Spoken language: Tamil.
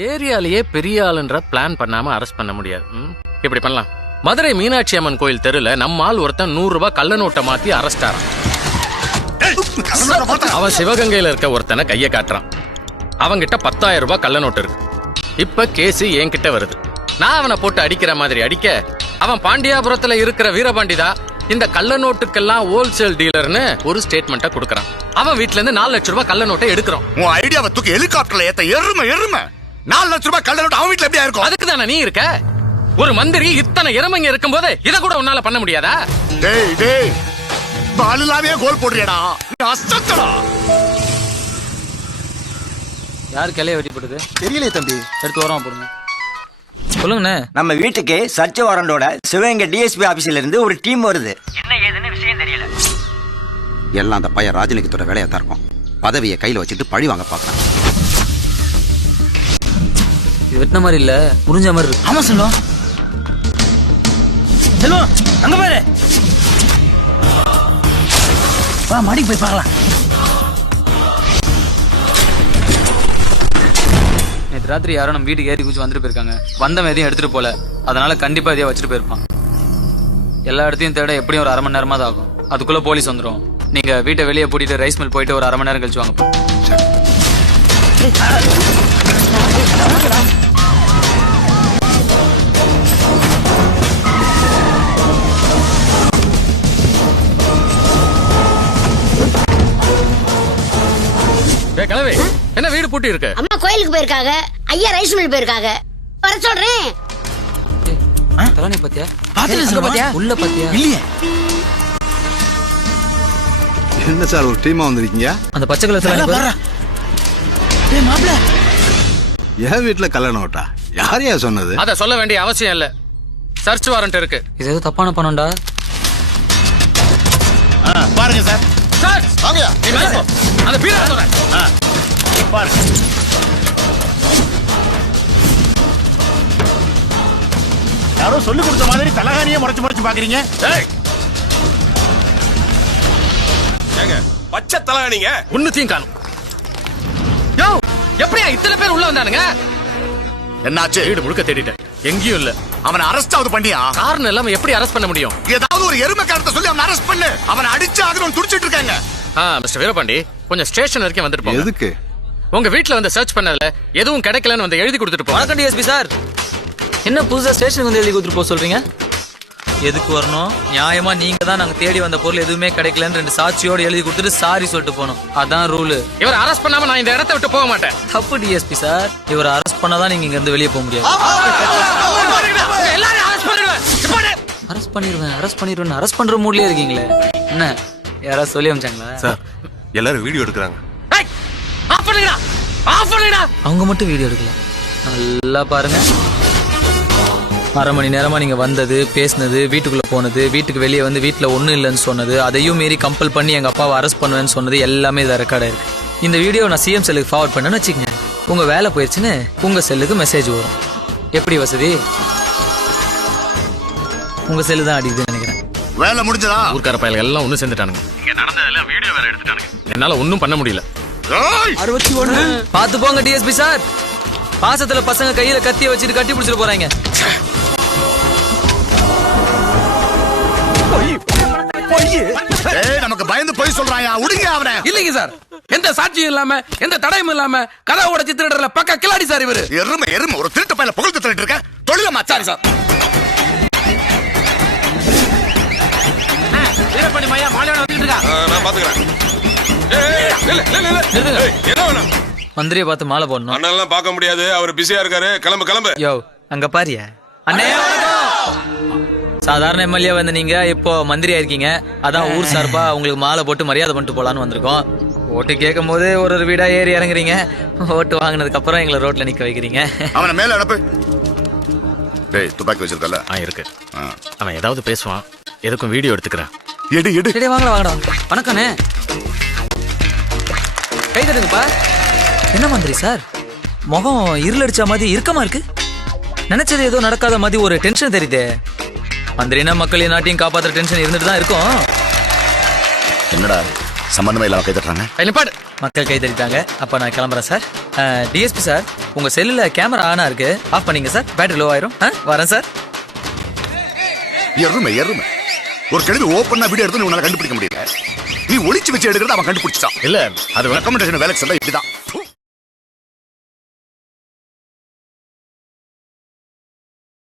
ஏரியாலேயே பெரிய ஆளுன்ற பிளான் பண்ணாம அரெஸ்ட் பண்ண முடியாது. இப்படி பண்ணலாம். மதுரை மீனாட்சி அம்மன் கோயில் தெருல நம்ம ஆள் ஒருத்தன் 100 ரூபாய் கள்ள நோட்டை மாத்தி அரெஸ்ட் ஆறான். அவன் சிவகங்கையில இருக்க ஒருத்தனை கைய காட்டுறான். அவங்கிட்ட 10,000 ரூபாய் கள்ள நோட்டு இருக்கு. இப்ப கேஸ் என்கிட்ட வருது. நான் அவனை போட்டு அடிக்கிற மாதிரி அடிக்க, அவன் பாண்டியாபுரத்துல இருக்கிற வீரபாண்டிதா இந்த கள்ள நோட்டுக்கெல்லாம் ஹோல்சேல் டீலர்னு ஒரு ஸ்டேட்மெண்ட்டை கொடுக்கறான். அவன் வீட்ல இருந்து 4 லட்சம் ரூபாய் கள்ள நோட்டை எடுக்கிறோம். உன் ஐடியாவை தூக்கி ஹெலிகாப்டர்ல ஏத்த எருமை 4 லட்சம் ரூபாய் கள்ள நோட்டு அவன் வீட்ல எப்படியா இருக்கும்? அதுக்கு தானே நீ இருக்க. ஒரு மந்திரி இத்தனை இறமைங்க இருக்கும் போது இத கூட உன்னால பண்ண முடியாதா? டேய் பாலுலாவே கோல் போடுறியடா. அசத்தடா. யார் கிளைய வெட்டி போட்டது தெரியலையே தம்பி. எடுத்து ஓரமா போடுங்க. சொல்லுங்கண்ணே. நம்ம வீட்டுக்கு சர்ச் வாரண்டோட சிவகங்கை டிஎஸ்பி ஆபீஸ்ல இருந்து ஒரு டீம் வருது. என்ன ஏதுன்னு விஷயம் தெரியல. எல்லாம் அந்த பையன் ராஜலிங்கத்தோட வேலையா தான் இருக்கும். பதவியை கையில வச்சுட்டு பழி வாங்க பாக்குறான். இது வெட்டின மாதிரி இல்ல, முடிஞ்ச மாதிரி இருக்கு. ஆமா செல்வம். செல்வம் அங்க பாரு. வா மாடிக்கு போய் பார்க்கலாம். நேற்று ராத்திரி யாரும் நம்ம வீட்டுக்கு ஏறி குச்சி வந்துட்டு போயிருக்காங்க. வந்தவன் எதையும் எடுத்துட்டு போல, அதனால கண்டிப்பா எதையும் வச்சுட்டு போயிருப்பான். எல்லா இடத்தையும் தேட எப்படியும் ஒரு 1/2 மணி நேரமா தான் ஆகும். அதுக்குள்ள போலீஸ் வந்துடும். நீங்க வீட்டை வெளியே பூட்டிட்டு ரைஸ் மில் போயிட்டு ஒரு 1/2 மணி நேரம் கழிச்சு வாங்க. கிளவி என்ன வீடு பூட்டி இருக்கு? அம்மா கோயிலுக்கு போயிருக்காங்க, ஐயா ரைஸ் மில் போயிருக்காங்க. வர சொல்றேன். தலானி பாத்தியா? பாத்தியா? உள்ள பாத்தியா? இல்லையே. என்ன சார் ஒரு டீமா வந்திருக்கீங்க? அந்த பச்சை கலர் தலானி பாரு. டேய் மாப்ள. என் வீட்டுல கள்ள நோட்டா? யாரையா சொன்னது? அத சொல்ல வேண்டிய அவசியம் இல்ல. சர்ச் வாரண்ட் இருக்கு. இது ஏதோ தப்பான பணம்டா. பாருங்க சார். சார் வாங்கயா. நீ மேல போ. அந்த பீரா சொல்றேன். பாருங்க. யாரோ சொல்லி கொடுத்த மாதிரி தலகாணியே முறைச்சு பாக்குறீங்க. ஏங்க பச்சை தலகாணிங்க உன்னுத்தையும் காணும். யோ எப்படியா இத்தனை பேர் உள்ள வந்தானுங்க? என்னாச்சு? வீடு முழுக்க தேடிட்டேன், எங்கேயும் இல்ல. அவனை அரெஸ்ட் ஆகுது பண்ணியா? காரணம் இல்லாம எப்படி அரெஸ்ட் பண்ண முடியும்? ஏதாவது ஒரு எருமை காரணத்தை சொல்லி அவனை அரெஸ்ட் பண்ணு. அவனை அடிச்சு ஆகணும் துடிச்சிட்டு இருக்காங்க. மிஸ்டர் வீரபாண்டி, கொஞ்சம் ஸ்டேஷன் வரைக்கும் வந்துட்டு போங்க. எதுக்கு? உங்க வீட்ல வந்து சர்ச் பண்ணதுல எதுவும் கிடைக்கலன்னு வந்து எழுதி கொடுத்துட்டு போங்க. வணக்கம் டிஎஸ்பி சார். என்ன புதுசா ஸ்டேஷனுக்கு வந்து எழுதி கொடுத்துட்டு போக சொல்றீங்க? எதுக்கு வரணும்? நியாயமா நீங்க தான் நாங்க தேடி வந்த பொருள் எதுவுமே கிடைக்கலன்னு 2 சாட்சியோட எழுதி கொடுத்துட்டு சாரி சொல்லிட்டு போனோம். அதான் ரூல். இவர் அரெஸ்ட் பண்ணாம நான் இந்த இடத்தை விட்டு போக மாட்டேன். தப்பு டிஎஸ்பி சார். இவர் அரெஸ்ட் பண்ணாதான் நீங்க இங்க இருந்து வெளியே போக முடியாது. எல்லாரும் அரெஸ்ட் பண்ணிடுவேன். அரெஸ்ட் பண்ணிடுவேன் அரெஸ்ட் பண்ற மூட்லயே இருக்கீங்களே. என்ன யாராவது சொல்லி அமிச்சாங்களா? சார் எல்லாரும் வீடியோ எடுக்கிறாங்க. அவங்க மட்டும் வீடியோ எடுக்கல. நல்லா பாருங்க. 1/2 மணி நேரமா நீங்க வந்தது, பேசினது, வீட்டுக்குள்ள போனது, வீட்டுக்கு வெளியே வந்து வீட்டுல ஒண்ணும் இல்லைன்னு சொன்னது, அதையும் மீறி கம்பல் பண்ணி எங்க அப்பாவை அரெஸ்ட் பண்ணுவேன்னு சொன்னது எல்லாமே இதை ரெக்கார்ட் ஆயிருக்கு. இந்த வீடியோ நான் சிஎம் செல்லுக்கு ஃபார்வர்ட் பண்ணேன்னு வச்சுக்கங்க. உங்க வேலை போயிடுச்சுன்னு உங்க செல்லுக்கு மெசேஜ் வரும். எப்படி வசதி? உங்க செல்லு தான் அடிக்குதுன்னு நினைக்கிறேன். வேலை முடிஞ்சதா? ஊர்க்கார பயல்கள் எல்லாம் ஒண்ணு சேர்ந்துட்டானுங்க. இங்க நடந்ததெல்லாம் வீடியோ வேற எடுத்துட்டானுங்க. என்னால ஒண்ணும் பண்ண முடியல. 61. பாத்து போங்க டிஎஸ்பி சார். பாசத்துல பசங்க கையில கத்திய வச்சுட்டு கட்டி பிடிச்சிட்டு போறாங்க. நமக்கு பயந்து போய் சொல்றாயா? உடுங்க அவனை. இல்லைங்க சார், எந்த சாட்சியும் இல்லாம எந்த தடையும் இல்லாம கதை உடைச்சு திருடுற பக்க கிளாடி சார் இவரு. எருமை ஒரு திருட்டு பையல புகழ்ந்து திருட்டு இருக்க. தொழிலமா? Sorry sir. வீரபாண்டி மையா மாலையோட வந்துட்டு இருக்கா. நான் பாத்துக்கிறேன். மந்திரியை பார்த்து மாலை போடணும். அண்ணெல்லாம் பார்க்க முடியாது, அவர் பிஸியா இருக்காரு. கிளம்பு. யோ அங்க பாரியா அண்ணே. சாதாரண எம்எல்ஏ வந்து நீங்க இப்போ மந்திரியா இருக்கீங்க. அதான் ஊர் சார்பா உங்களுக்கு மாலை போட்டு மரியாதை பண்ணிட்டு போலான்னு வந்திருக்கோம். ஓட்டு கேட்கும் போது ஒரு வீடா ஏறி இறங்குறீங்க. ஓட்டு வாங்கினதுக்கு அப்புறம் எங்களை ரோட்ல நிக்க வைக்கிறீங்க. அவனை மேல அனுப்பு. டேய் துப்பாக்கி வச்சிருக்கல? இருக்கு. அவன் ஏதாவது பேசுவான், எதுக்கும் வீடியோ எடுத்துக்கிறேன். எடு. வாங்கடா. வணக்கண்ணே. கை தட்டுங்கப்பா. என்ன மந்திரி சார், முகம் இருள் அடிச்ச மாதிரி இருக்கமா இருக்கு. நினைச்சது ஏதோ நடக்காத மாதிரி ஒரு டென்ஷன் தெரியுதே. மந்திரினா மக்களின் நாட்டையும் காப்பாத்துற டென்ஷன் இருந்துட்டு தான் இருக்கும். என்னடா சம்பந்தமே இல்லாம கை தட்டுறாங்க? மக்கள் கை தட்டிட்டாங்க. அப்ப நான் கிளம்புறேன் சார். டிஎஸ்பி சார், உங்க செல்லுல கேமரா ஆனா இருக்கு, ஆஃப் பண்ணீங்க சார். பேட்டரி லோ ஆயிரும். வரேன் சார். எருமை எருமை ஒரு கழுவி ஓப்பனா வீடியோ எடுத்து உன்னால கண்டுபிடிக்க முடியல. நீ ஒளிச்சு வச்சு எடுக்கிறத அவன் கண்டுபிடிச்சான். இல்ல அது ரெக்கமெண்டேஷன் வேலைக்கு சொல்ல இப்படிதான்.